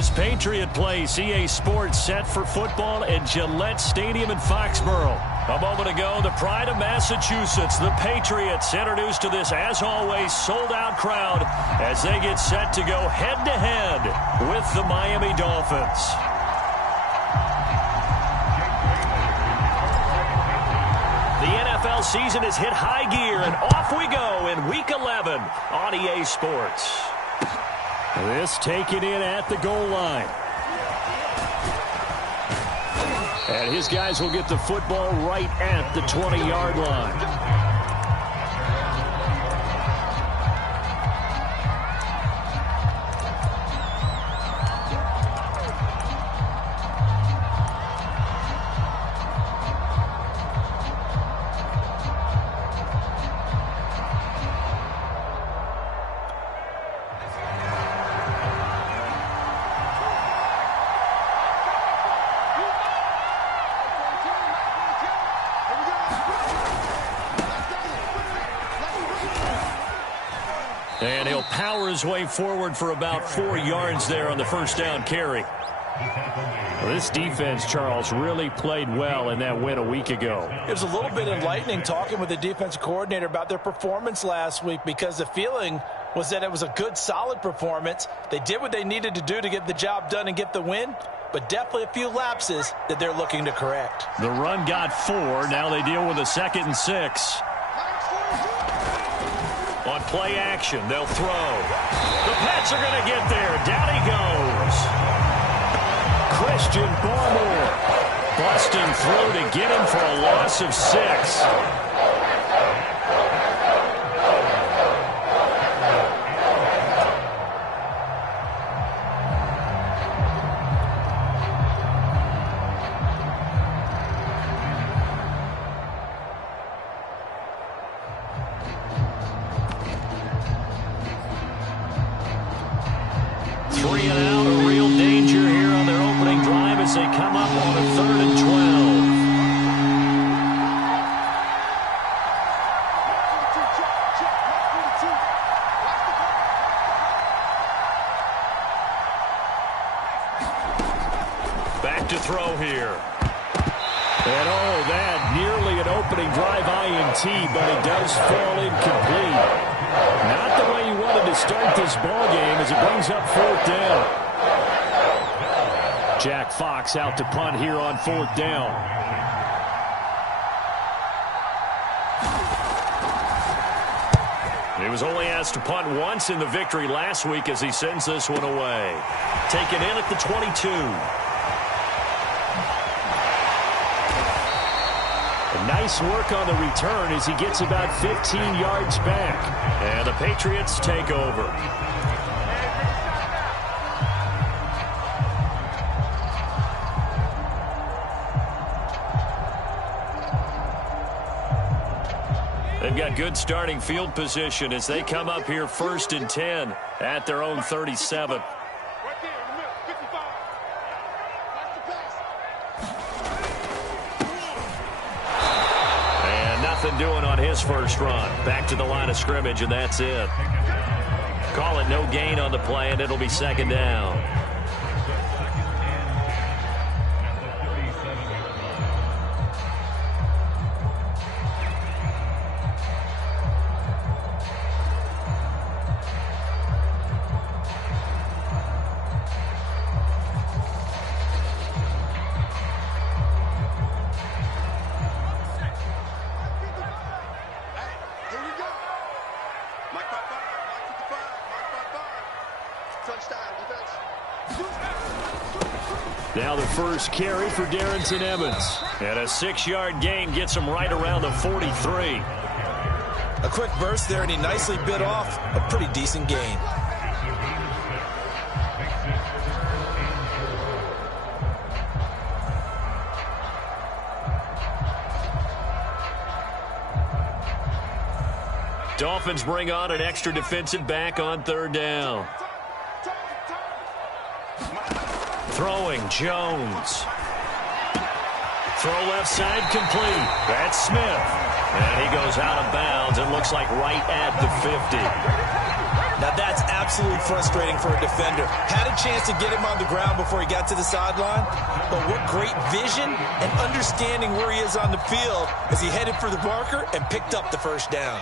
this Patriot Place. EA Sports set for football at Gillette Stadium in Foxborough. A moment ago, the pride of Massachusetts, the Patriots, introduced to this, as always, sold-out crowd as they get set to go head-to-head with the Miami Dolphins. The NFL season has hit high gear, and off we go in Week 11 on EA Sports. This taken in at the goal line. And his guys will get the football right at the 20-yard line. And he'll power his way forward for about 4 yards there on the first down carry. Well, this defense, Charles, really played well in that win a week ago. It was a little bit enlightening talking with the defensive coordinator about their performance last week, because the feeling was that it was a good, solid performance. They did what they needed to do to get the job done and get the win, but definitely a few lapses that they're looking to correct. The run got 4. Now they deal with a 2nd and 6. On play action, they'll throw. The Pats are going to get there. Down he goes. Christian Barmore. Busting through to get him for a loss of 6. Back to throw here. And oh, that nearly an opening drive INT, but it does fall incomplete. Not the way you wanted to start this ball game as it brings up 4th down. Jack Fox out to punt here on 4th down. He was only asked to punt once in the victory last week as he sends this one away. Taken in at the 22. Nice work on the return as he gets about 15 yards back. And the Patriots take over. They've got good starting field position as they come up here 1st and 10 at their own 37. Doing on his first run. Back to the line of scrimmage, and that's it. Call it no gain on the play, and it'll be 2nd down. Now the first carry for Darrington Evans. And a 6-yard gain gets him right around the 43. A quick burst there, and he nicely bit off a pretty decent gain. Dolphins bring on an extra defensive back on 3rd down. Throwing, Jones. Throw left side complete. That's Smith. And he goes out of bounds. It looks like right at the 50. Now that's absolutely frustrating for a defender. Had a chance to get him on the ground before he got to the sideline, but what great vision and understanding where he is on the field as he headed for the marker and picked up the first down.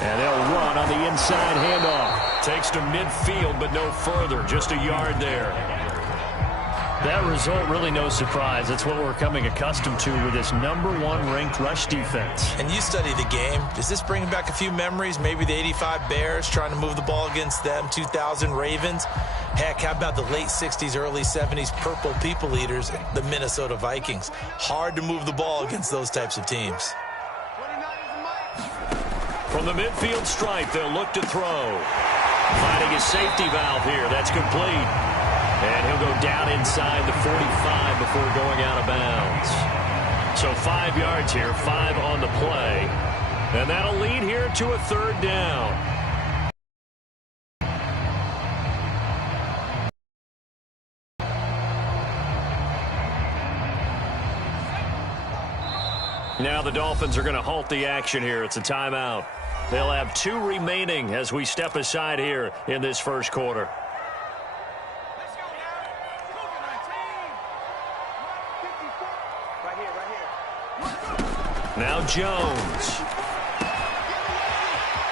And they'll run on the inside handoff. Takes to midfield, but no further. Just a yard there. That result, really no surprise. That's what we're coming accustomed to with this #1 ranked rush defense. And you study the game. Does this bring back a few memories? Maybe the '85 Bears trying to move the ball against them, 2000 Ravens. Heck, how about the late 60s, early 70s Purple People Eaters, the Minnesota Vikings? Hard to move the ball against those types of teams. From the midfield stripe, they'll look to throw. Finding his safety valve here. That's complete. And he'll go down inside the 45 before going out of bounds. So 5 yards here, 5 on the play. And that'll lead here to a third down. Now the Dolphins are going to halt the action here. It's a timeout. They'll have 2 remaining as we step aside here in this first quarter. Now Jones.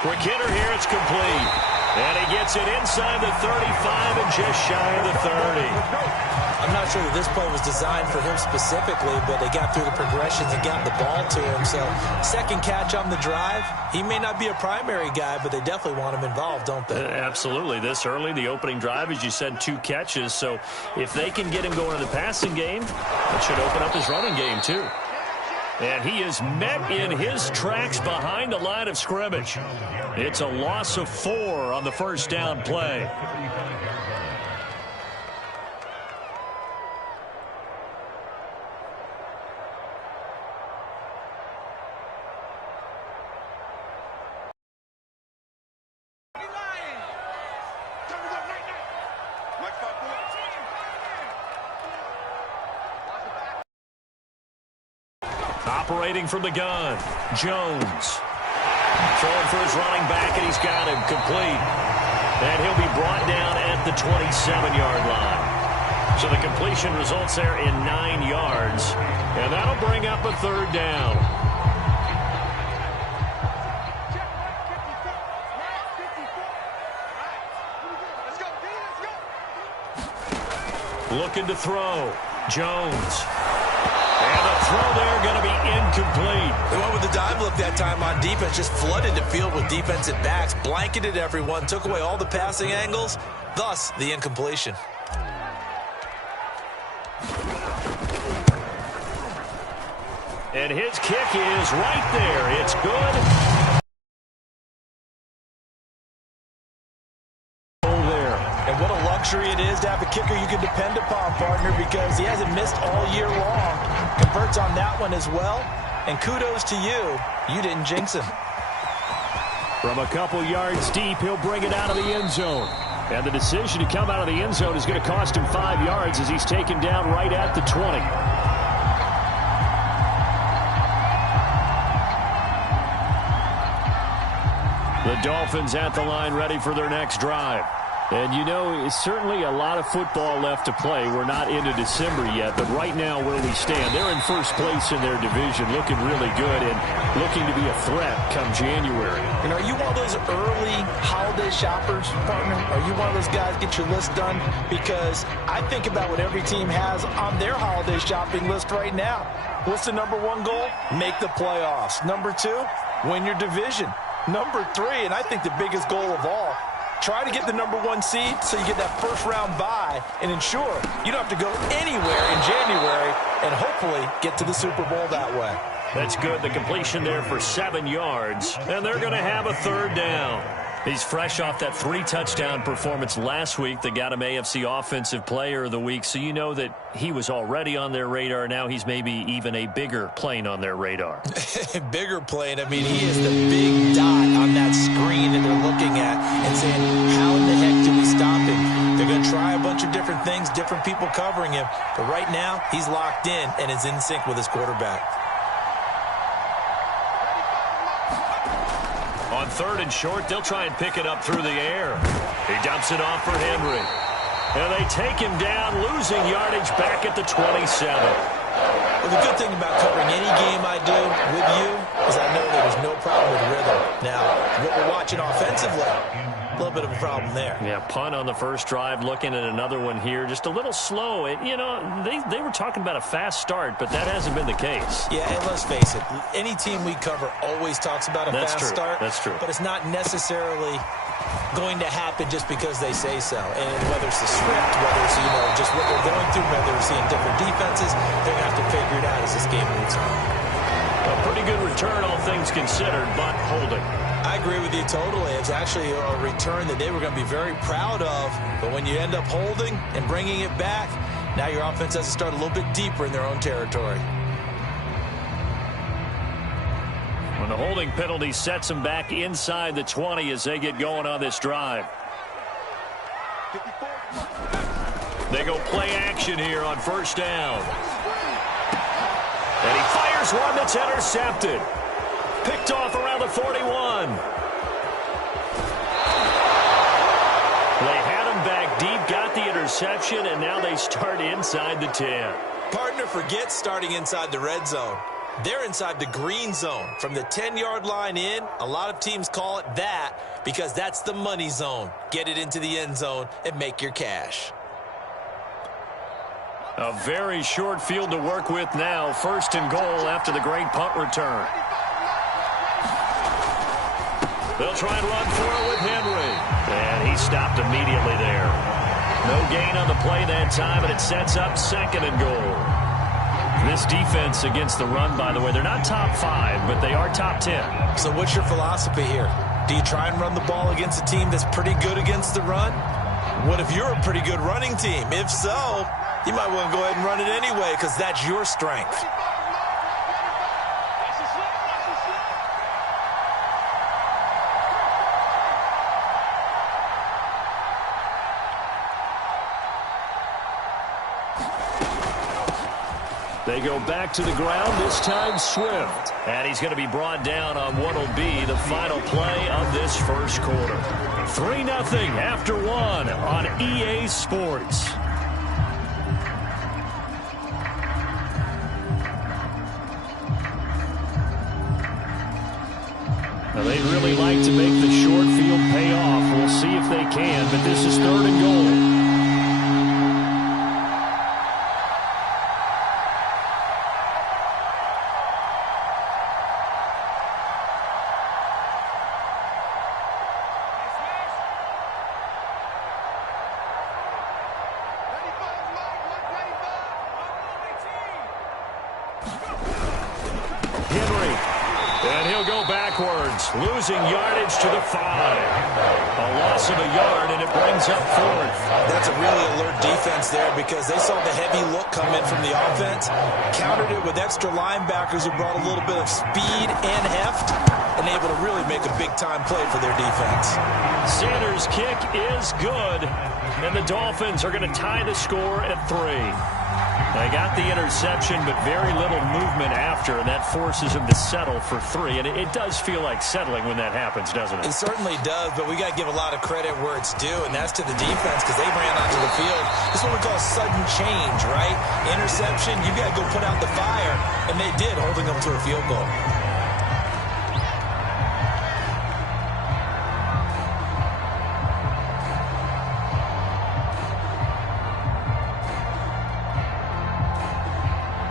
Quick hitter here. It's complete. And he gets it inside the 35 and just shy of the 30. I'm not sure that this play was designed for him specifically, but they got through the progressions and got the ball to him. So second catch on the drive. He may not be a primary guy, but they definitely want him involved, don't they? Absolutely. This early, the opening drive, as you said, 2 catches. So if they can get him going in the passing game, it should open up his running game too. And he is met in his tracks behind the line of scrimmage. It's a loss of 4 on the first down play. Operating from the gun, Jones. Throwing for his running back, and he's got him complete. And he'll be brought down at the 27-yard line. So the completion results there in 9 yards. And that'll bring up a third down. Looking to throw, Jones. And the throw there going to be incomplete. They went with the dime look that time on defense, just flooded the field with defensive backs, blanketed everyone, took away all the passing angles, thus the incompletion. And his kick is right there. It's good. What a luxury it is to have a kicker you can depend upon, partner, because he hasn't missed all year long. Converts on that one as well. And kudos to you. You didn't jinx him. From a couple yards deep, he'll bring it out of the end zone. And the decision to come out of the end zone is going to cost him 5 yards as he's taken down right at the 20. The Dolphins at the line ready for their next drive. And, you know, it's certainly a lot of football left to play. We're not into December yet, but right now where we stand, they're in first place in their division, looking really good and looking to be a threat come January. You know, are you one of those early holiday shoppers, partner? Are you one of those guys get your list done? Because I think about what every team has on their holiday shopping list right now. What's the #1 goal? Make the playoffs. #2, win your division. #3, and I think the biggest goal of all, try to get the #1 seed so you get that first-round bye and ensure you don't have to go anywhere in January and hopefully get to the Super Bowl that way. That's good. The completion there for 7 yards, and they're going to have a third down. He's fresh off that 3-touchdown performance last week that got him AFC Offensive Player of the Week, so you know that he was already on their radar. Now he's maybe even a bigger plane on their radar. Bigger plane. I mean, he is the big dot on that screen that they're looking at and saying, how in the heck do we stop him? They're going to try a bunch of different things, different people covering him, but right now he's locked in and is in sync with his quarterback. On 3rd and short, they'll try and pick it up through the air. He dumps it off for Henry. And they take him down, losing yardage back at the 27. Well, the good thing about covering any game I do with you is I know there's no problem with rhythm. Now, what we're watching offensively, a little bit of a problem there. Yeah, punt on the first drive, looking at another one here. Just a little slow. You know, they were talking about a fast start, but that hasn't been the case. Yeah, and let's face it, any team we cover always talks about a fast start. That's true. But it's not necessarily going to happen just because they say so. And whether it's the script, whether it's, just what they're going through, whether they're seeing different defenses, they're going to have to figure it out as this game moves on. A pretty good return, all things considered, but holding. I agree with you totally. It's actually a return that they were going to be very proud of. But when you end up holding and bringing it back, now your offense has to start a little bit deeper in their own territory. When the holding penalty sets them back inside the 20 as they get going on this drive. They go play action here on 1st down. And he fires one that's intercepted. Picked off around the 41. They had him back deep, got the interception, and now they start inside the 10. Partner, forget starting inside the red zone. They're inside the green zone. From the 10-yard line in, a lot of teams call it that because that's the money zone. Get it into the end zone and make your cash. A very short field to work with now. 1st and goal after the great punt return. They'll try and run for it with Henry. And he stopped immediately there. No gain on the play that time, and it sets up 2nd and goal. This defense against the run, by the way, they're not top 5, but they are top 10. So what's your philosophy here? Do you try and run the ball against a team that's pretty good against the run? What if you're a pretty good running team? If so, you might want to go ahead and run it anyway because that's your strength. They go back to the ground, this time Swift. And he's going to be brought down on what will be the final play of this first quarter. 3-0 after 1 on EA Sports. Now, they'd really like to make the short field pay off. We'll see if they can, but this is 3rd and goal. Losing yardage to the 5. A loss of a yard, and it brings up 4th. That's a really alert defense there because they saw the heavy look come in from the offense, countered it with extra linebackers who brought a little bit of speed and heft, and able to really make a big-time play for their defense. Sanders' kick is good, and the Dolphins are going to tie the score at 3. They got the interception, but very little movement after, and that forces them to settle for 3. And it does feel like settling when that happens, doesn't it? It certainly does, but we got to give a lot of credit where it's due, and that's to the defense because they ran onto the field. This is what we call sudden change, right? Interception, you got to go put out the fire, and they did, holding them to a field goal.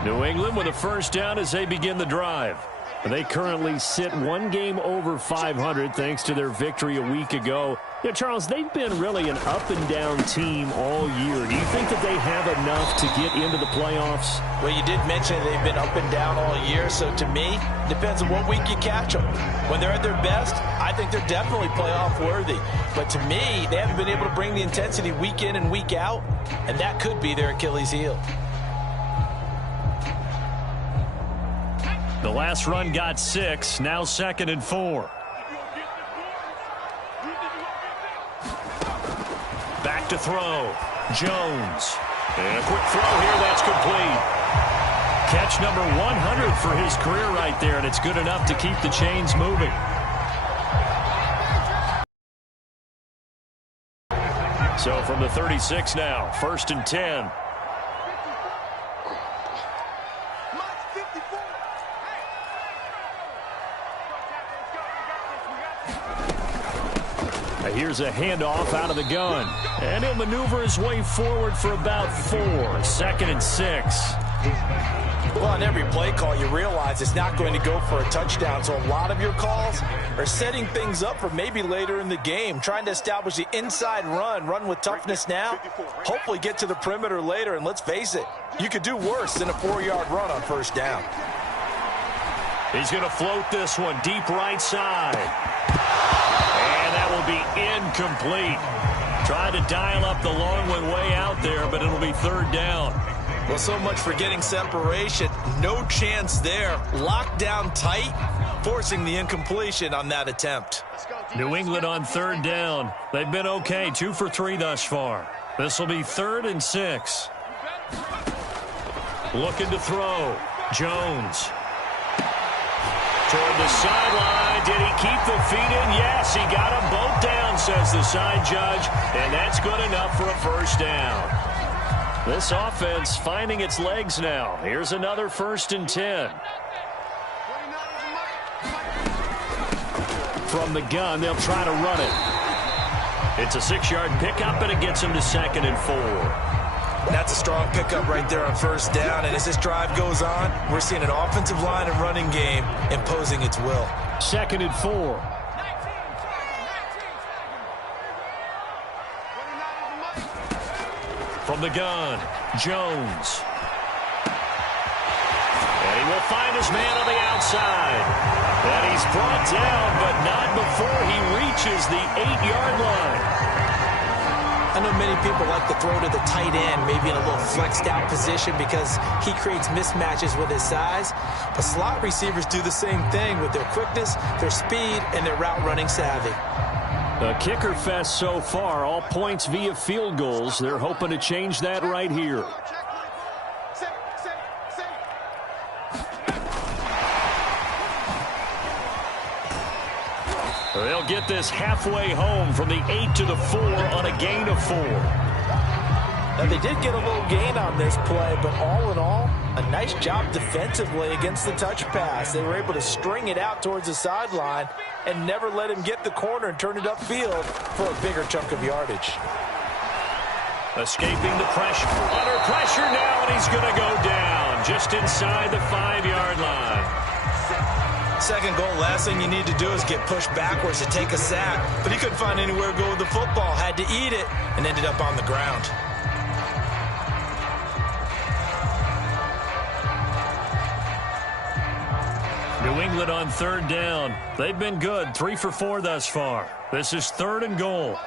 New England with a 1st down as they begin the drive. They currently sit 1 game over 500 thanks to their victory a week ago. Yeah, Charles, they've been really an up-and-down team all year. Do you think that they have enough to get into the playoffs? Well, you did mention they've been up and down all year, so to me, depends on what week you catch them. When they're at their best, I think they're definitely playoff worthy. But to me, they haven't been able to bring the intensity week in and week out, and that could be their Achilles heel. The last run got 6, now 2nd and 4. Back to throw. Jones. And a quick throw here, that's complete. Catch number 100 for his career right there, and it's good enough to keep the chains moving. So from the 36 now, 1st and 10. Here's a handoff out of the gun. And he'll maneuver his way forward for about 4. 2nd and 6. Well, on every play call, you realize it's not going to go for a touchdown. So a lot of your calls are setting things up for maybe later in the game, trying to establish the inside run with toughness now, hopefully get to the perimeter later. And let's face it, you could do worse than a 4-yard run on 1st down. He's going to float this one deep right side. And that will be incomplete. Trying to dial up the long one way out there, but it'll be 3rd down. Well, so much for getting separation. No chance there. Locked down tight, forcing the incompletion on that attempt. New England on 3rd down. They've been okay, 2 for 3 thus far. This will be 3rd and 6. Looking to throw. Jones. Toward the sideline. Did he keep the feet in? Yes, he got them both down, says the side judge. And that's good enough for a 1st down. This offense finding its legs now. Here's another 1st and 10. From the gun, they'll try to run it. It's a 6-yard pickup, and it gets him to 2nd and 4. That's a strong pickup right there on 1st down. And as this drive goes on, we're seeing an offensive line and running game imposing its will. 2nd and 4. From the gun, Jones. And he will find his man on the outside. And he's brought down, but not before he reaches the 8-yard line. I know many people like to throw to the tight end, maybe in a little flexed out position because he creates mismatches with his size. But slot receivers do the same thing with their quickness, their speed, and their route running savvy. A kicker fest so far, all points via field goals. They're hoping to change that right here. They'll get this halfway home from the 8 to the 4 on a gain of 4. Now, they did get a little gain on this play, but all in all, a nice job defensively against the touch pass. They were able to string it out towards the sideline and never let him get the corner and turn it upfield for a bigger chunk of yardage. Escaping the pressure. Under pressure now, and he's going to go down just inside the 5-yard line. 2nd goal, last thing you need to do is get pushed backwards to take a sack. But he couldn't find anywhere to go with the football, had to eat it, and ended up on the ground. New England on 3rd down. They've been good, 3 for 4 thus far. This is 3rd and goal.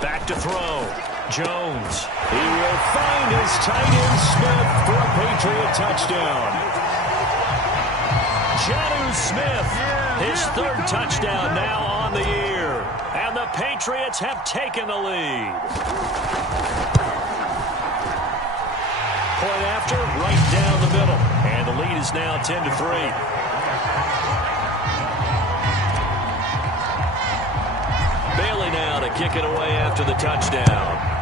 Back to throw. Jones. He will find his tight end Smith for a Patriot touchdown. Jonnu Smith, his 3rd touchdown now on the year. And the Patriots have taken the lead. Point after, right down the middle. And the lead is now 10-3. Bailey now to kick it away after the touchdown.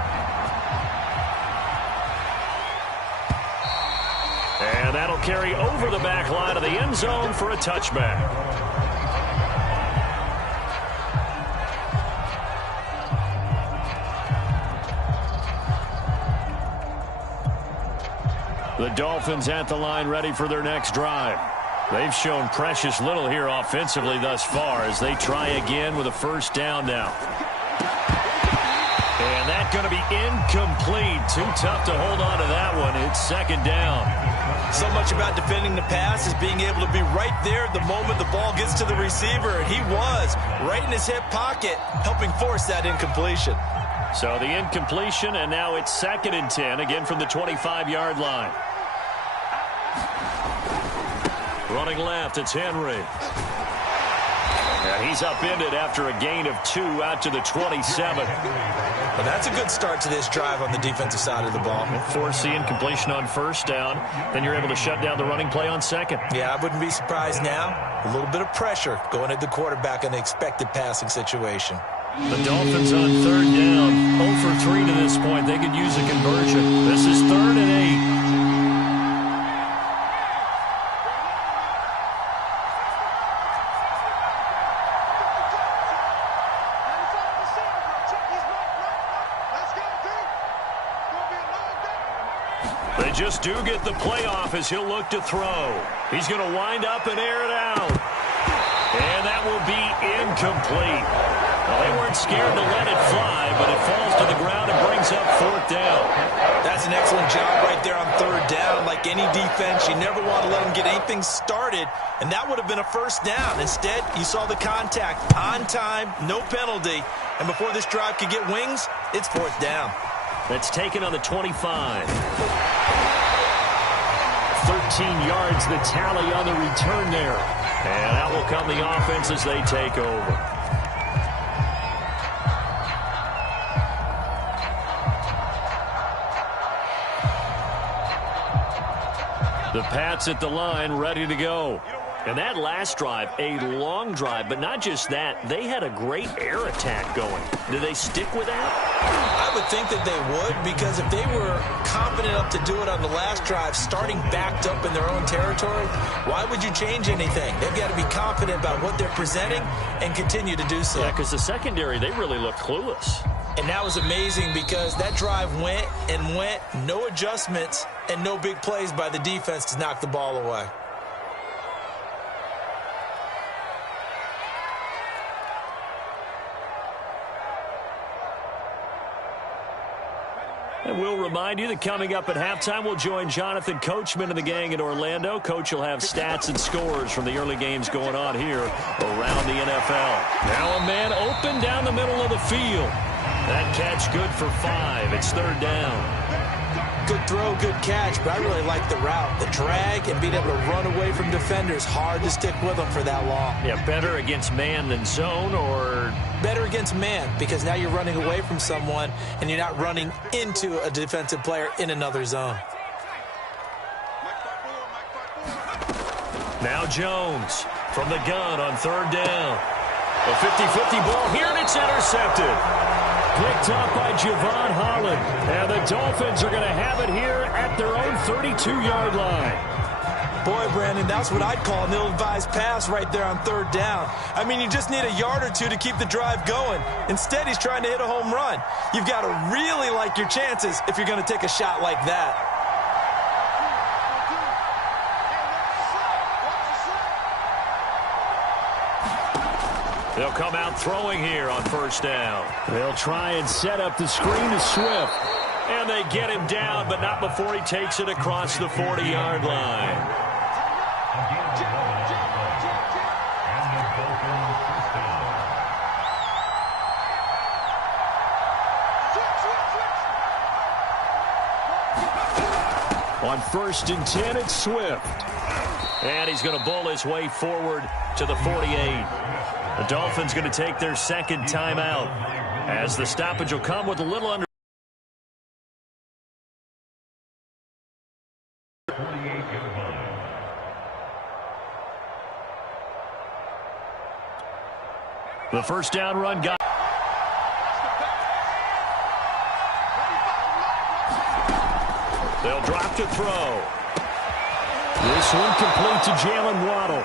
And that'll carry over the back line of the end zone for a touchback. The Dolphins at the line ready for their next drive. They've shown precious little here offensively thus far as they try again with a 1st down now. And that's going to be incomplete. Too tough to hold on to that one. It's 2nd down. So much about defending the pass is being able to be right there the moment the ball gets to the receiver. And he was right in his hip pocket, helping force that incompletion. So the incompletion, and now it's 2nd and 10, again from the 25-yard line. Running left, it's Henry. And he's upended after a gain of 2 out to the 27. Well, that's a good start to this drive on the defensive side of the ball. Forcing completion on first down. Then you're able to shut down the running play on second. Yeah, I wouldn't be surprised now. A little bit of pressure going at the quarterback in the expected passing situation. The Dolphins on third down. 0 for 3 to this point. They could use a conversion. This is 3rd and 8. They just do get the playoff as he'll look to throw. He's going to wind up and air it out. And that will be incomplete. Well, they weren't scared to let it fly, but it falls to the ground and brings up 4th down. That's an excellent job right there on 3rd down. Like any defense, you never want to let them get anything started, and that would have been a 1st down. Instead, you saw the contact on time, no penalty, and before this drive could get wings, it's 4th down. That's taken on the 25. 13 yards the tally on the return there. And out will come the offense as they take over. The Pats at the line, ready to go. And that last drive, a long drive, but not just that. They had a great air attack going. Do they stick with that? I would think that they would, because if they were confident enough to do it on the last drive, starting backed up in their own territory, why would you change anything? They've got to be confident about what they're presenting and continue to do so. Yeah, because the secondary, they really look clueless. And that was amazing because that drive went and went, no adjustments and no big plays by the defense to knock the ball away. And we'll remind you that coming up at halftime, we'll join Jonathan Coachman and the gang in Orlando. Coach will have stats and scores from the early games going on here around the NFL. Now a man open down the middle of the field. That catch good for 5. It's 3rd down. Good throw, good catch, but I really like the route. The drag and being able to run away from defenders, hard to stick with them for that long. Yeah, better against man than zone, or? Better against man, because now you're running away from someone and you're not running into a defensive player in another zone. Now Jones from the gun on 3rd down. A 50-50 ball here, and it's intercepted. Picked up by Javon Holland. And the Dolphins are going to have it here at their own 32-yard line. Boy, Brandon, that's what I'd call an ill-advised pass right there on 3rd down. I mean, you just need a yard or two to keep the drive going. Instead, he's trying to hit a home run. You've got to really like your chances if you're going to take a shot like that. They'll come out throwing here on 1st down. They'll try and set up the screen to Swift. And they get him down, but not before he takes it across the 40-yard line. On 1st and 10, it's Swift. And he's going to bowl his way forward to the 48. The Dolphins going to take their 2nd timeout as the stoppage will come with a little under. The 1st down run got. They'll drop to throw. This one complete to Jalen Waddle.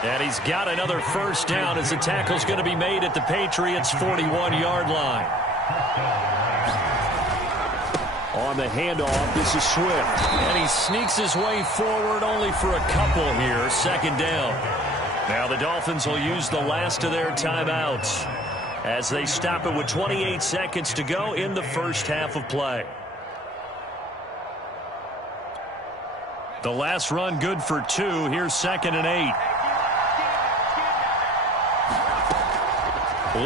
And he's got another 1st down as the tackle's going to be made at the Patriots' 41-yard line. On the handoff, this is Swift. And he sneaks his way forward only for a couple here. 2nd down. Now the Dolphins will use the last of their timeouts as they stop it with 28 seconds to go in the 1st half of play. The last run good for 2. Here's 2nd and 8.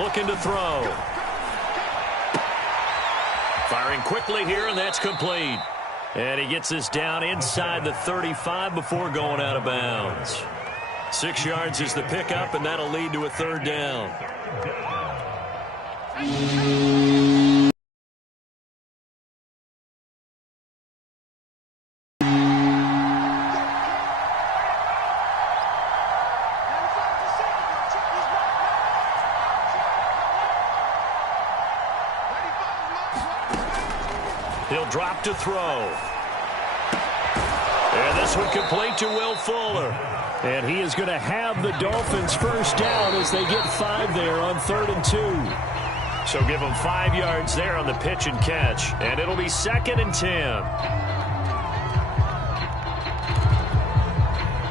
Looking to throw. Firing quickly here, and that's complete. And he gets this down inside the 35 before going out of bounds. 6 yards is the pickup, and that'll lead to a third down. He'll drop to throw. And this one complete to Will Fuller. And he is going to have the Dolphins first down as they get 5 there on 3rd and 2. So give them 5 yards there on the pitch and catch. And it'll be 2nd and 10.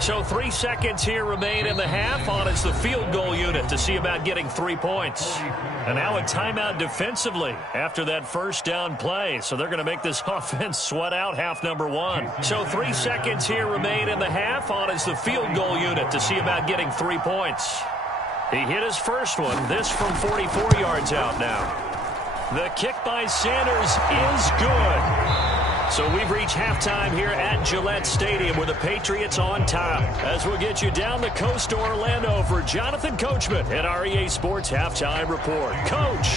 So 3 seconds here remain in the half. On is the field goal unit to see about getting 3 points. And now a timeout defensively after that first down play. So they're going to make this offense sweat out half number 1. So 3 seconds here remain in the half. On is the field goal unit to see about getting 3 points. He hit his first one. This from 44 yards out now. The kick by Sanders is good. So we've reached halftime here at Gillette Stadium with the Patriots on top. As we'll get you down the coast to Orlando for Jonathan Coachman at our EA Sports Halftime Report. Coach.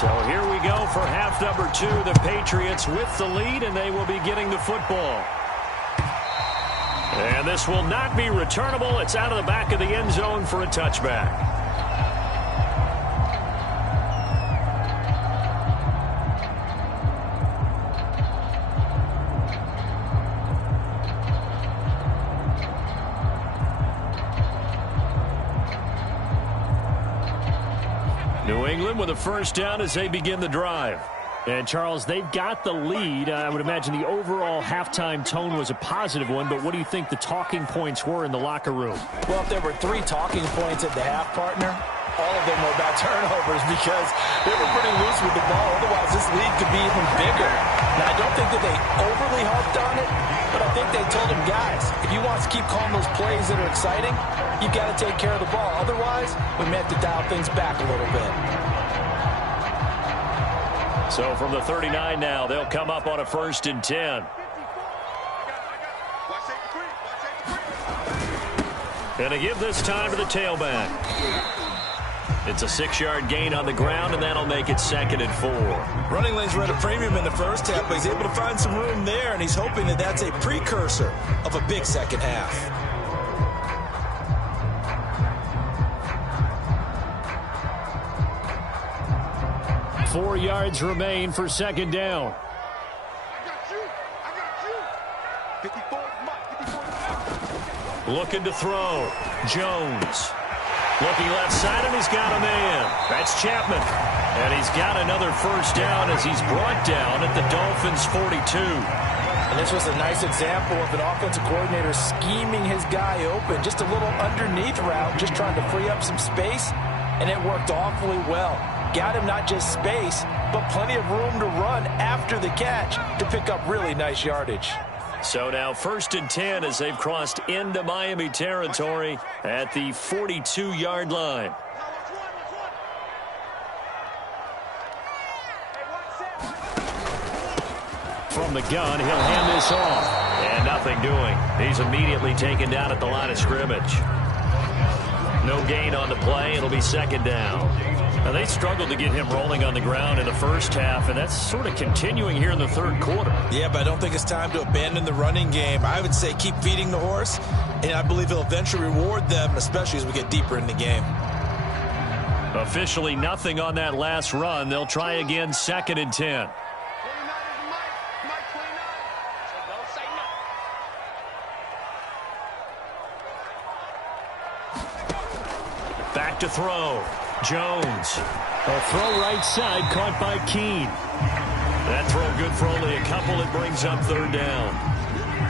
So here we go for half number 2. The Patriots with the lead, and they will be getting the football. And this will not be returnable. It's out of the back of the end zone for a touchback. New England with a first down as they begin the drive. And, Charles, they've got the lead. I would imagine the overall halftime tone was a positive one, but what do you think the talking points were in the locker room? Well, if there were 3 talking points at the half, partner, all of them were about turnovers because they were pretty loose with the ball. Otherwise, this lead could be even bigger. Now, I don't think that they overly harped on it, but I think they told them, guys, if you want to keep calling those plays that are exciting, you've got to take care of the ball. Otherwise, we may have to dial things back a little bit. So from the 39 now, they'll come up on a 1st and 10. And they give this time to the tailback. It's a 6-yard gain on the ground, and that'll make it 2nd and 4. Running lanes were at a premium in the first half, but he's able to find some room there, and he's hoping that that's a precursor of a big second half. Four yards remain for 2nd down. Looking to throw. Jones. Looking left side, and he's got a man. That's Chapman. And he's got another first down as he's brought down at the Dolphins' 42. And this was a nice example of an offensive coordinator scheming his guy open. Just a little underneath route, just trying to free up some space, and it worked awfully well. Got him not just space, but plenty of room to run after the catch to pick up really nice yardage. So now 1st and 10 as they've crossed into Miami territory at the 42-yard line. From the gun, he'll hand this off. And nothing doing. He's immediately taken down at the line of scrimmage. No gain on the play. It'll be 2nd down. Now, they struggled to get him rolling on the ground in the first half, and that's sort of continuing here in the 3rd quarter. Yeah, but I don't think it's time to abandon the running game. I would say keep feeding the horse, and I believe he'll eventually reward them, especially as we get deeper in the game. Officially nothing on that last run. They'll try again 2nd and 10. Back to throw. Jones. A throw right side caught by Keene. That throw good for only a couple. It brings up 3rd down.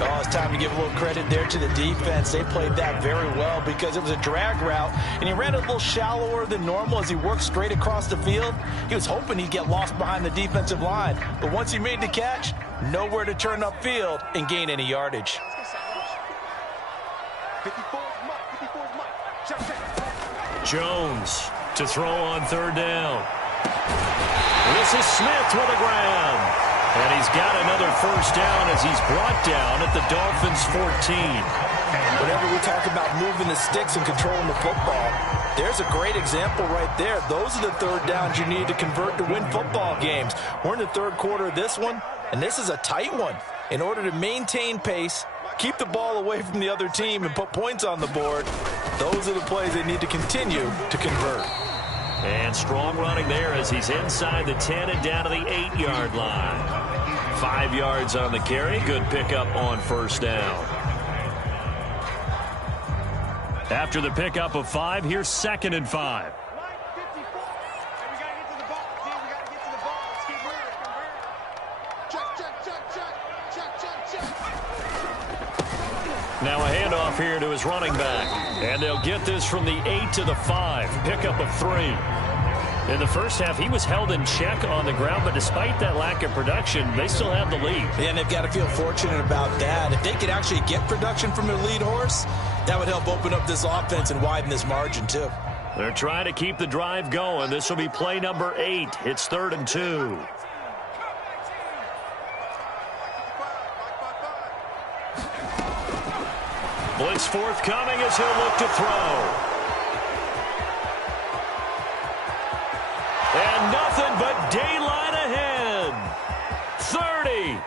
Oh, it's time to give a little credit there to the defense. They played that very well because it was a drag route, and he ran a little shallower than normal as he worked straight across the field. He was hoping he'd get lost behind the defensive line, but once he made the catch, nowhere to turn upfield and gain any yardage. Jones to throw on 3rd down. This is Smith with a grab. And he's got another first down as he's brought down at the Dolphins' 14. Whenever we talk about moving the sticks and controlling the football, there's a great example right there. Those are the third downs you need to convert to win football games. We're in the third quarter of this one, and this is a tight one. In order to maintain pace, keep the ball away from the other team, and put points on the board, those are the plays they need to continue to convert. And strong running there as he's inside the 10 and down to the 8-yard line. 5 yards on the carry. Good pickup on first down. After the pickup of 5, here's 2nd and 5. Now a handoff here to his running back. And they'll get this from the 8 to the 5. Pickup of 3. In the first half, he was held in check on the ground, but despite that lack of production, they still have the lead. Yeah, and they've got to feel fortunate about that. If they could actually get production from their lead horse, that would help open up this offense and widen this margin, too. They're trying to keep the drive going. This will be play number 8. It's 3rd and 2. Blitz forthcoming as he'll look to throw. And nothing but daylight ahead. 30.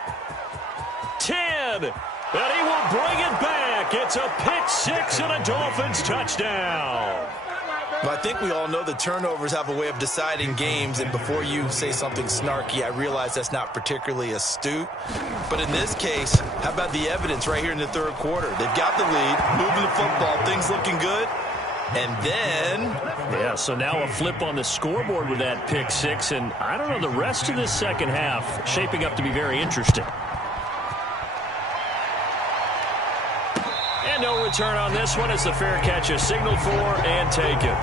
10. And he will bring it back. It's a pick 6 and a Dolphins touchdown. Well, I think we all know the turnovers have a way of deciding games, and before you say something snarky, I realize that's not particularly astute. But in this case, how about the evidence right here in the third quarter? They've got the lead, moving the football, things looking good. And then... yeah, so now a flip on the scoreboard with that pick 6, and I don't know, the rest of this second half shaping up to be very interesting. And no return on this one as the fair catch is signaled for and taken.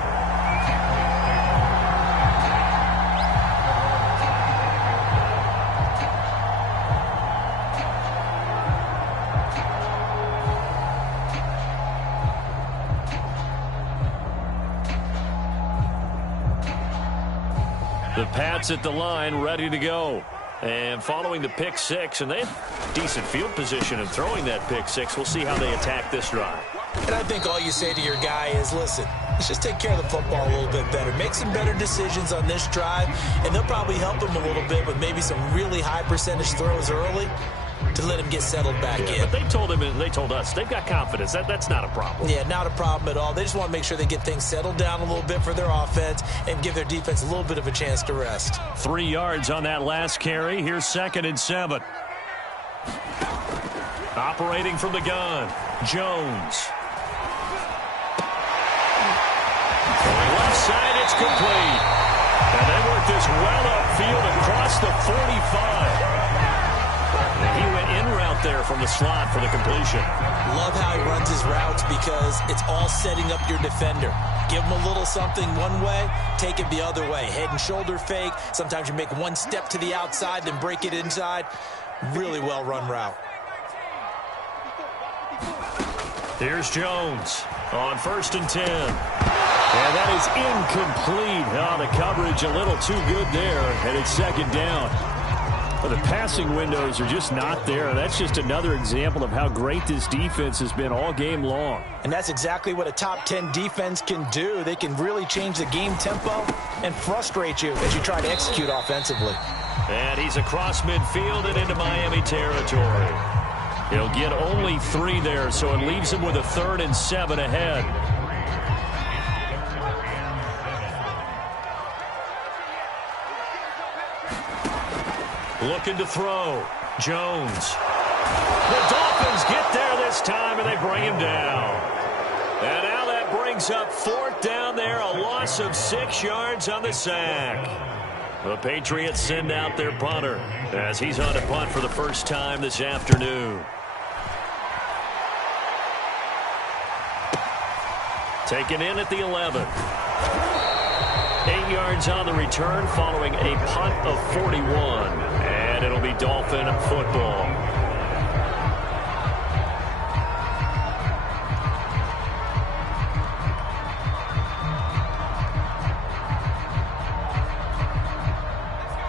The Pats at the line ready to go. And following the pick 6, and they have decent field position in throwing that pick 6. We'll see how they attack this drive. And I think all you say to your guy is, listen, let's just take care of the football a little bit better. Make some better decisions on this drive, and they'll probably help him a little bit with maybe some really high percentage throws early to let him get settled back in. But they told him and they told us they've got confidence. That's not a problem. Yeah, not a problem at all. They just want to make sure they get things settled down a little bit for their offense and give their defense a little bit of a chance to rest. 3 yards on that last carry. Here's 2nd and 7. Operating from the gun, Jones. Left side, it's complete. And they work this well upfield across the 45. He went in route there from the slot for the completion. Love how he runs his routes because it's all setting up your defender. Give him a little something one way, take it the other way. Head and shoulder fake. Sometimes you make one step to the outside, then break it inside. Really well run route. Here's Jones on 1st and 10. And that is incomplete. Oh, the coverage a little too good there, and it's 2nd down. Well, the passing windows are just not there. That's just another example of how great this defense has been all game long. And that's exactly what a top 10 defense can do. They can really change the game tempo and frustrate you as you try to execute offensively. And he's across midfield and into Miami territory. He'll get only 3 there, so it leaves him with a 3rd and 7 ahead. Looking to throw. Jones. The Dolphins get there this time, and they bring him down. And now that brings up 4th down there, a loss of 6 yards on the sack. The Patriots send out their punter as he's on a punt for the first time this afternoon. Taken in at the 11. 8 yards on the return following a punt of 41. And it'll be Dolphin football.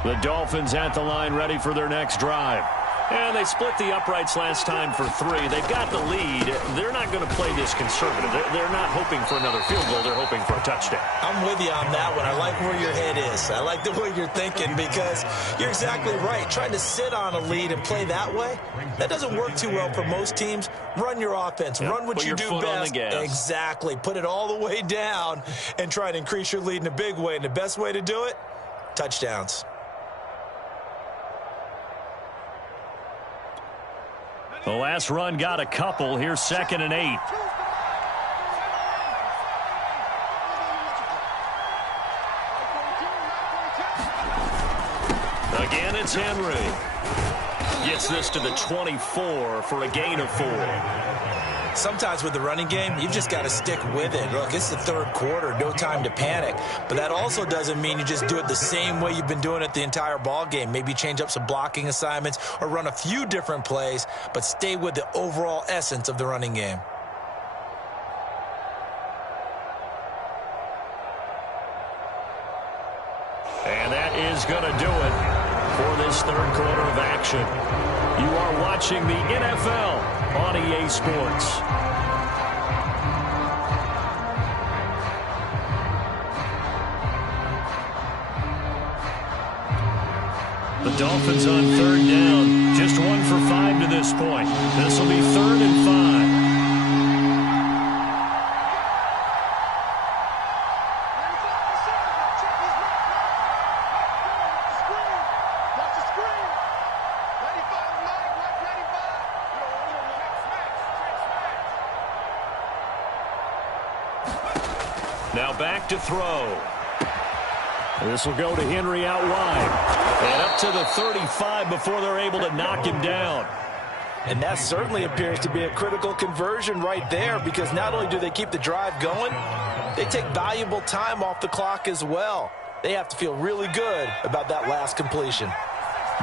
The Dolphins at the line ready for their next drive. And they split the uprights last time for 3. They've got the lead. They're not going to play this conservative. They're not hoping for another field goal. They're hoping for a touchdown. I'm with you on that one. I like where your head is. I like the way you're thinking because you're exactly right. Trying to sit on a lead and play that way, that doesn't work too well for most teams. Run your offense. Yep. Run what you do best. Exactly. Put it all the way down and try to increase your lead in a big way. And the best way to do it, touchdowns. The last run got a couple. Here's 2nd and 8. Again, it's Henry. Gets this to the 24 for a gain of 4. Sometimes with the running game, you've just got to stick with it. Look, it's the 3rd quarter, no time to panic. But that also doesn't mean you just do it the same way you've been doing it the entire ball game. Maybe change up some blocking assignments or run a few different plays, but stay with the overall essence of the running game. And that is going to do it for this 3rd quarter of action. You are watching the NFL on EA Sports. The Dolphins on 3rd down. Just 1 for 5 to this point. This will be 3rd and 5. Now back to throw. This will go to Henry out wide. And up to the 35 before they're able to knock him down. And that certainly appears to be a critical conversion right there because not only do they keep the drive going, they take valuable time off the clock as well. They have to feel really good about that last completion.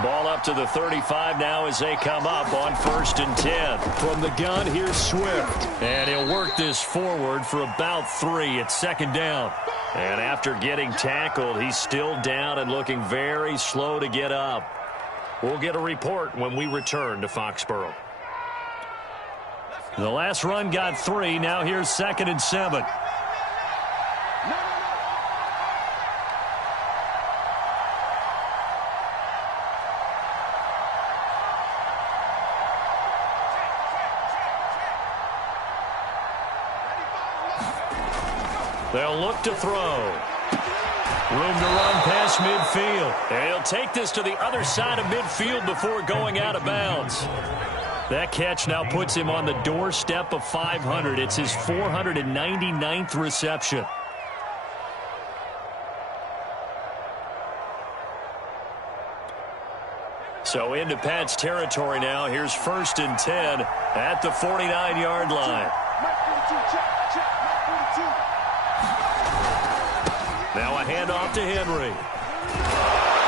Ball up to the 35 now as they come up on 1st and 10. From the gun, here's Swift. And he'll work this forward for about 3. It's 2nd down. And after getting tackled, he's still down and looking very slow to get up. We'll get a report when we return to Foxborough. The last run got 3. Now here's 2nd and 7. They'll look to throw. Room to run past midfield. And he'll take this to the other side of midfield before going out of bounds. That catch now puts him on the doorstep of 500. It's his 499th reception. So into Pat's territory now. Here's 1st and 10 at the 49-yard line. Now a handoff to Henry.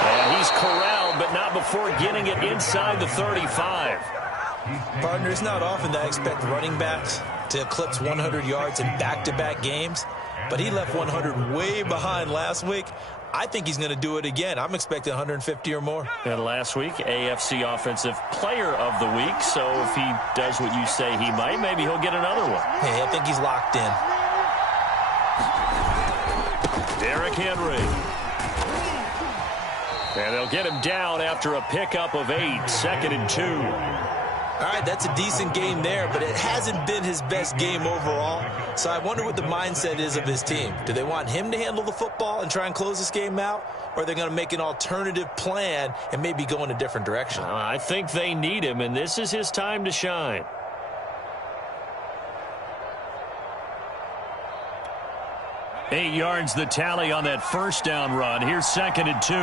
And he's corralled, but not before getting it inside the 35. Partner, it's not often that I expect running backs to eclipse 100 yards in back-to-back games, but he left 100 way behind last week. I think he's going to do it again. I'm expecting 150 or more. And last week, AFC Offensive Player of the Week. So if he does what you say he might, maybe he'll get another one. Hey, I think he's locked in. Derrick Henry. And they'll get him down after a pickup of 8. 2nd and 2. All right, that's a decent game there, but it hasn't been his best game overall. So I wonder what the mindset is of his team. Do they want him to handle the football and try and close this game out? Or are they going to make an alternative plan and maybe go in a different direction? I think they need him, and this is his time to shine. Eight yards the tally on that first down run. Here's 2nd and 2.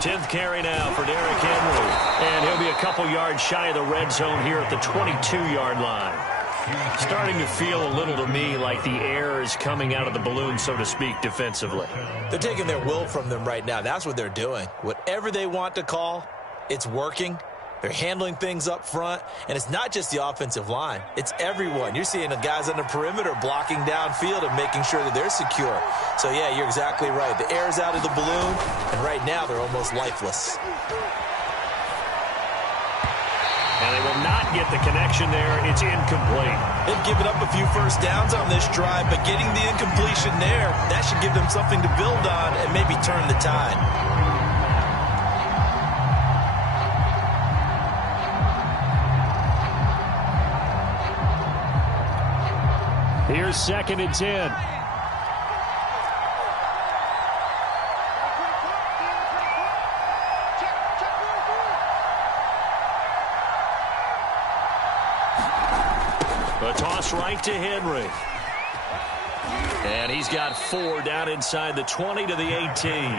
10th carry now for Derrick Henry. And he'll be a couple yards shy of the red zone here at the 22-yard line. Starting to feel a little to me like the air is coming out of the balloon, so to speak, defensively. They're taking their will from them right now. That's what they're doing. Whatever they want to call, it's working. They're handling things up front, and it's not just the offensive line. It's everyone. You're seeing the guys on the perimeter blocking downfield and making sure that they're secure. So, yeah, you're exactly right. The air's out of the balloon, and right now they're almost lifeless. And they will not get the connection there. It's incomplete. They've given up a few first downs on this drive, but getting the incompletion there, that should give them something to build on and maybe turn the tide. Here's 2nd and 10. A toss right to Henry. And he's got 4 down inside the 20 to the 18.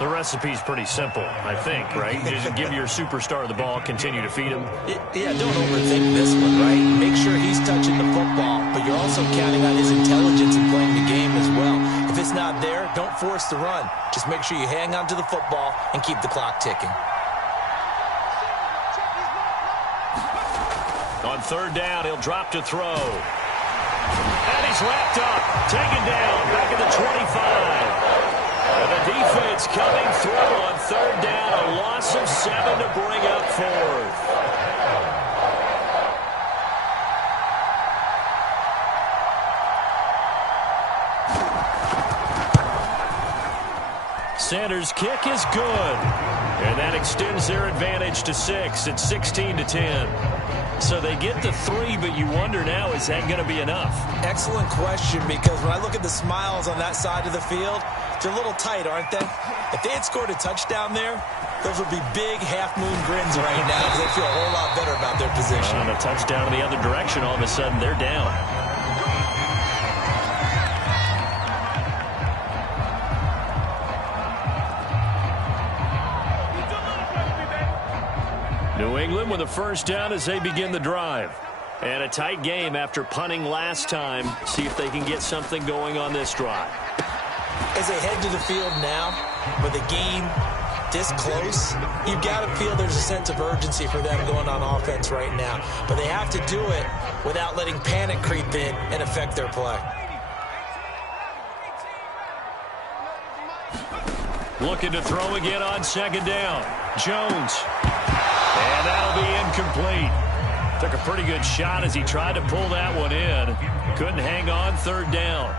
The recipe's pretty simple, I think, right? Just give your superstar the ball, continue to feed him. Yeah, don't overthink this one, right? Make sure he's touching the football, but you're also counting on his intelligence in playing the game as well. If it's not there, don't force the run. Just make sure you hang on to the football and keep the clock ticking. On 3rd down, he'll drop to throw. And he's wrapped up, taken down, back at the 25. And the defense coming through on 3rd down, a loss of 7 to bring up 4th. Sanders' kick is good. And that extends their advantage to 6. It's 16 to 10. So they get the 3, but you wonder now, is that going to be enough? Excellent question, because when I look at the smiles on that side of the field, they're a little tight, aren't they? If they had scored a touchdown there, those would be big half-moon grins right now because they feel a whole lot better about their position. On a touchdown in the other direction, all of a sudden they're down. New England with a 1st down as they begin the drive. And a tight game after punting last time. See if they can get something going on this drive. As they head to the field now, with the game this close, you've got to feel there's a sense of urgency for them going on offense right now. But they have to do it without letting panic creep in and affect their play. Looking to throw again on 2nd down. Jones. And that'll be incomplete. Took a pretty good shot as he tried to pull that one in. Couldn't hang on 3rd down.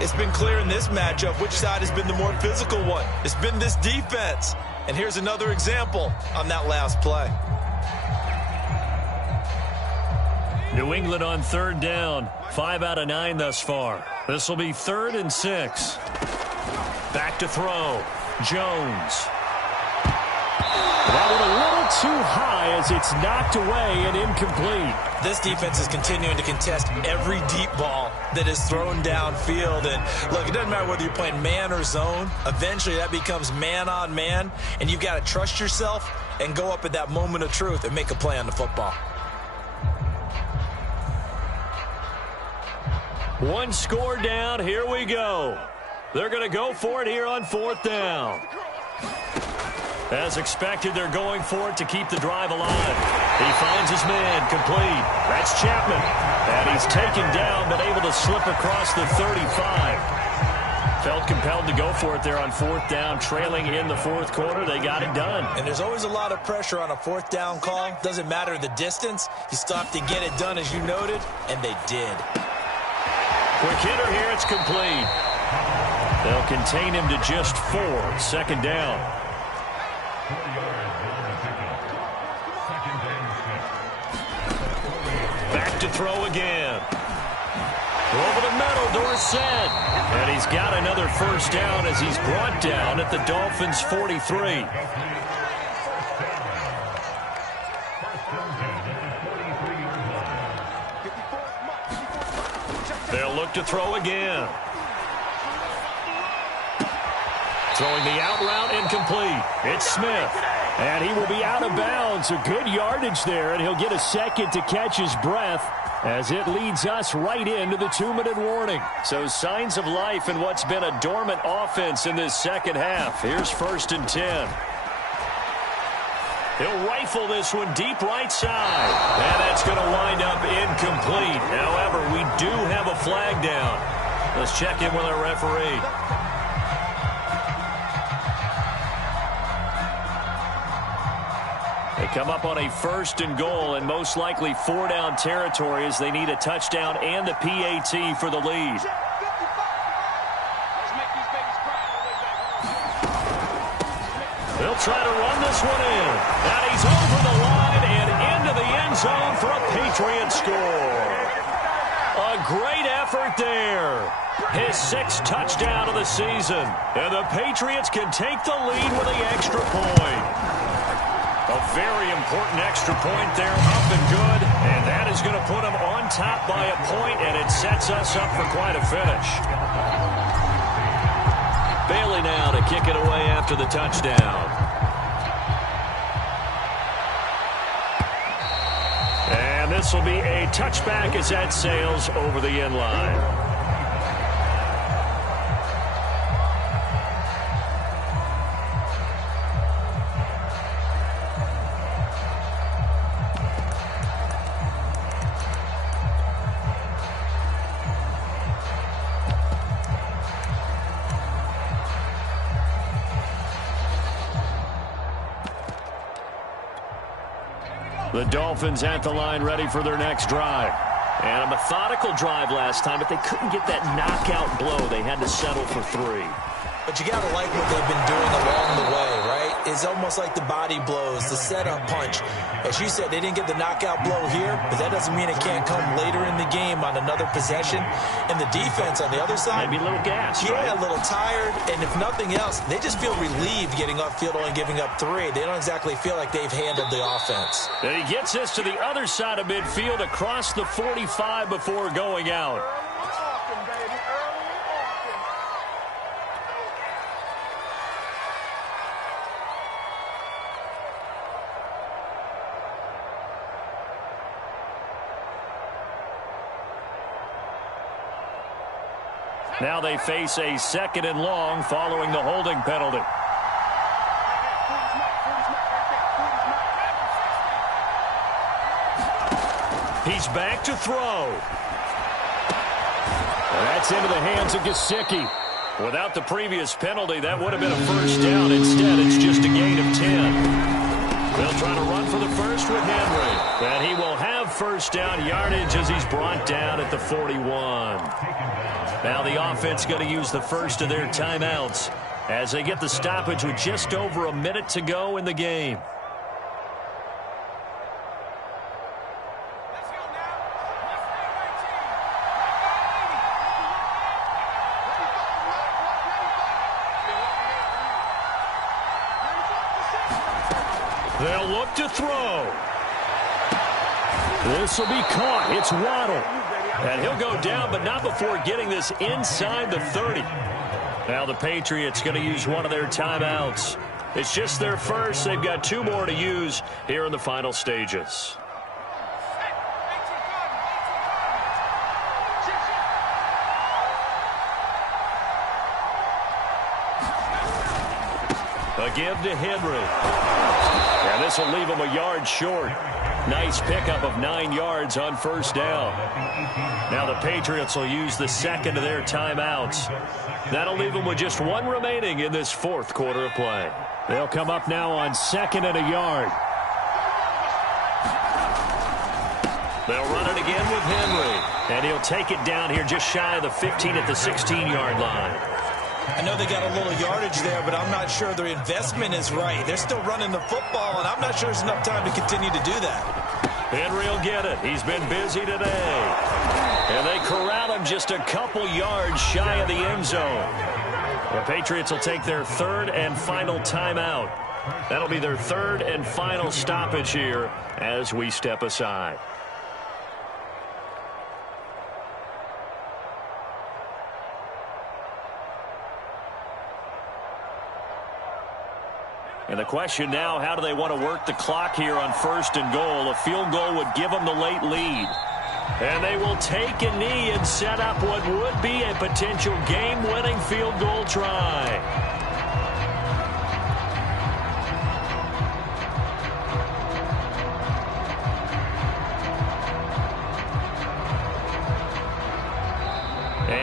It's been clear in this matchup which side has been the more physical one. It's been this defense. And here's another example on that last play. New England on 3rd down. 5 out of 9 thus far. This will be 3rd and 6. Back to throw. Jones. That one a little too high as it's knocked away and incomplete. This defense is continuing to contest every deep ball that is thrown downfield. And look, it doesn't matter whether you're playing man or zone. Eventually that becomes man on man, and you've got to trust yourself and go up at that moment of truth and make a play on the football. 1 score down. Here we go. They're going to go for it here on 4th down. As expected, they're going for it to keep the drive alive. He finds his man, complete. That's Chapman. And he's taken down, but able to slip across the 35. Felt compelled to go for it there on 4th down, trailing in the 4th quarter. They got it done. And there's always a lot of pressure on a 4th down call. Doesn't matter the distance. You stop to get it done, as you noted, and they did. Quick hitter here, it's complete. They'll contain him to just 4. 2nd down. Back to throw again. Over the middle, Dorsett. And he's got another 1st down as he's brought down at the Dolphins' 43. They'll look to throw again. Throwing the out route, incomplete. It's Smith. And he will be out of bounds. A good yardage there, and he'll get a second to catch his breath as it leads us right into the 2-minute warning. So signs of life in what's been a dormant offense in this second half. Here's 1st and 10. He'll rifle this one deep right side. And that's going to wind up incomplete. However, we do have a flag down. Let's check in with our referee. They come up on a 1st and goal, and most likely 4-down territory as they need a touchdown and the PAT for the lead. They'll try to run this one in. And he's over the line and into the end zone for a Patriots score. A great effort there. His 6th touchdown of the season. And the Patriots can take the lead with the extra point. A very important extra point there, up and good. And that is going to put them on top by a point, and it sets us up for quite a finish. Bailey now to kick it away after the touchdown. And this will be a touchback as that sails over the end line. The Dolphins at the line ready for their next drive. And a methodical drive last time, but they couldn't get that knockout blow. They had to settle for 3. But you got to like what they've been doing along the way, right? It's almost like the body blows, the setup punch. As you said, they didn't get the knockout blow here, but that doesn't mean it can't come later in the game on another possession. And the defense on the other side, maybe a little gas, yeah, right? A little tired. And if nothing else, they just feel relieved getting off field only giving up 3. They don't exactly feel like they've handled the offense. And he gets this to the other side of midfield across the 45 before going out. Now they face a 2nd and long following the holding penalty. He's back to throw. That's into the hands of Gesicki. Without the previous penalty, that would have been a 1st down. Instead, it's just a gain of 10. They'll try to run for the first with Henry. And he will have 1st down yardage as he's brought down at the 41. Now the offense going to use the first of their timeouts as they get the stoppage with just over a minute to go in the game. They'll look to throw. This will be caught. It's Waddle. And he'll go down, but not before getting this inside the 30. Now the Patriots going to use one of their timeouts. It's just their first. They've got 2 more to use here in the final stages. A give to Henry. And this will leave him a yard short. Nice pickup of 9 yards on 1st down. Now the Patriots will use the 2nd of their timeouts. That'll leave them with just 1 remaining in this 4th quarter of play. They'll come up now on 2nd and a yard. They'll run it again with Henry. And he'll take it down here just shy of the 15 at the 16-yard line. I know they got a little yardage there, but I'm not sure their investment is right. They're still running the football, and I'm not sure there's enough time to continue to do that. Henry will get it. He's been busy today. And they corral him just a couple yards shy of the end zone. The Patriots will take their 3rd and final timeout. That'll be their 3rd and final stoppage here as we step aside. And the question now, how do they want to work the clock here on 1st and goal? A field goal would give them the late lead. And they will take a knee and set up what would be a potential game-winning field goal try.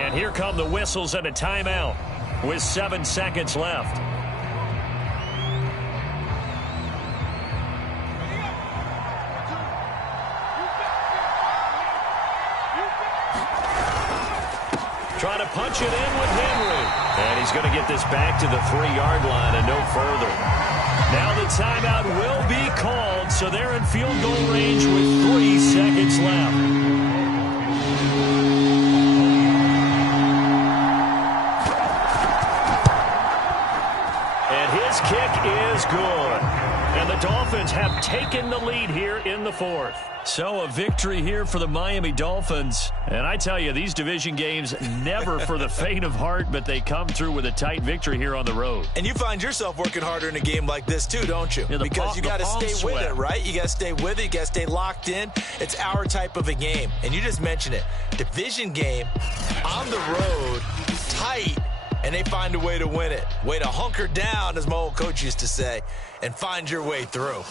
And here come the whistles and a timeout with 7 seconds left. Trying to punch it in with Henry. And he's going to get this back to the 3-yard line and no further. Now the timeout will be called, so they're in field goal range with 3 seconds left. Kick is good. And the Dolphins have taken the lead here in the 4th. So a victory here for the Miami Dolphins. And I tell you, these division games never for the faint of heart, but they come through with a tight victory here on the road. And you find yourself working harder in a game like this too, don't you? Yeah, because you got to stay with it, right? You got to stay with it. You got to stay locked in. It's our type of a game. And you just mentioned it. Division game on the road, tight. And they find a way to win it. Way to hunker down, as my old coach used to say, and find your way through.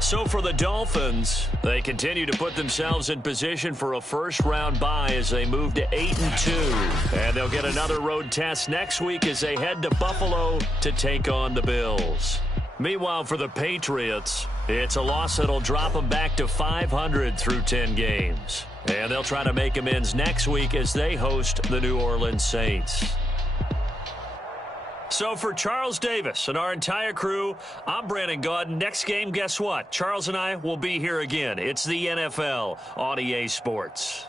So for the Dolphins, they continue to put themselves in position for a first-round bye as they move to 8-2. And they'll get another road test next week as they head to Buffalo to take on the Bills. Meanwhile, for the Patriots, it's a loss that'll drop them back to 500 through 10 games. And they'll try to make amends next week as they host the New Orleans Saints. So for Charles Davis and our entire crew, I'm Brandon Gaudin. Next game, guess what? Charles and I will be here again. It's the NFL on EA Sports.